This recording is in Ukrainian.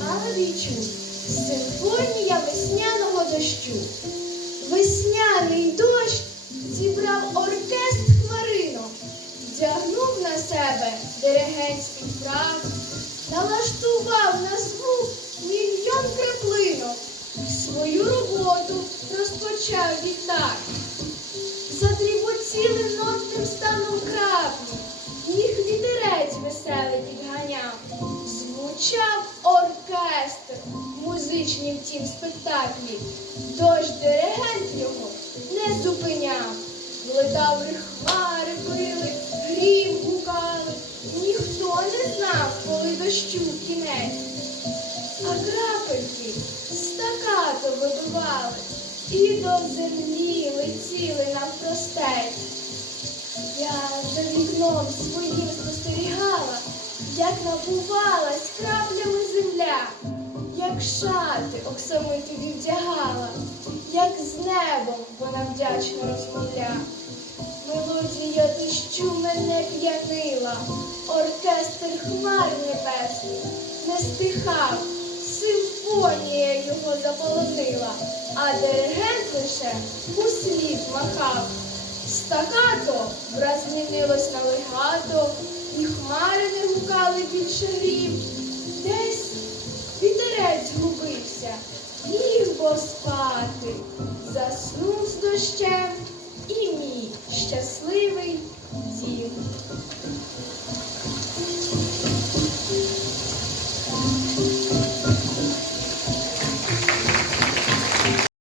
Алла Війчук. Симфонія весняного дощу. Весняний дощ зібрав оркестр хмаринок, вдягнув на себе диригентський фрак, налаштував на звук мільйон краплинок. Свою роботу розпочав відтак. Задріботіли в музичнім тім спектаклі, тож диригент його не зупиняв. Летаври хмари били, грім гукали, ніхто не знав, коли дощу кінець. А крапельки стакато вибивали і до землі летіли навпростець. Я за вікном своїм спостерігала, як набувалась земля, як шати оксамитові вдягала, як з небом вона вдячно розмовля. Мелодія дощу мене п'янила, оркестр хмар небесних не стихав, симфонія його заполонила, а диригент лише услід махав. Стакато враз змінилось на легато, і хмари не гукали більше грім. Десь вітерець губився, ліг бо спати, заснув з дощем і мій щасливий дім.